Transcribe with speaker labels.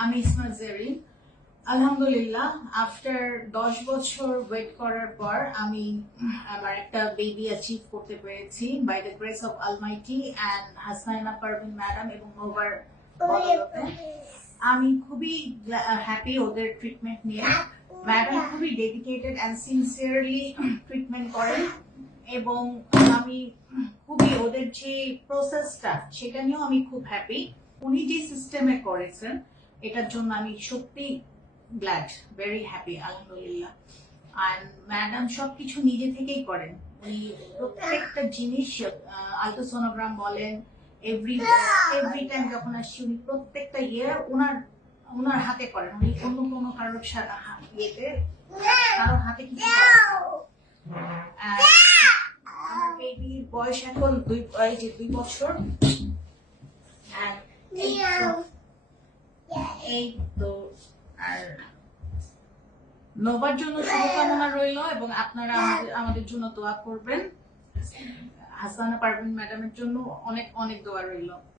Speaker 1: আমি ইসমা জেরিন আলহামদুলিল্লাহ আফটার দশ বছর ওয়েট করার পর আমি আমার একটা বেবি অ্যাচিভ করতে পেরেছি by the grace of almighty and Hasana Parvin madam এবং নোভার আমি খুবই হ্যাপি ওদের ট্রিটমেন্ট নিয়ে। ম্যাডাম খুবই ডেডিকেটেড অ্যান্ড সিনসিয়ারলি ট্রিটমেন্ট করেন এবং আমি খুবই ওদের যে প্রসেসটা সেটা নিয়েও আমি খুব হ্যাপি উনি যে সিস্টেমে করেছেন এটার জন্য আমি সত্যি গ্ল্যাড ভেরি হ্যাপি আলহামদুলিল্লাহ। আর ম্যাডাম সবকিছু নিজে থেকেই করেন। উনি প্রত্যেকটা জিনিস আলট্রাসোনোগ্রাম বলেন এভরি এভরি টাইম যখন আসছি উনি প্রত্যেকটা ইয়ার ওনার ওনার হাতে করেন। উনি অন্য কোনো কারোর ইয়েতে কারও হাতে কিছু আমার বেবির বয়স এখন দুই, এই যে দুই বছর। এই তো- আর নোবার জন্য শুভকামনা রইল এবং আপনারা আমাদের আমাদের জন্য দোয়া করবেন। হাসানা পারভিন ম্যাডামের জন্য অনেক অনেক দোয়া রইল।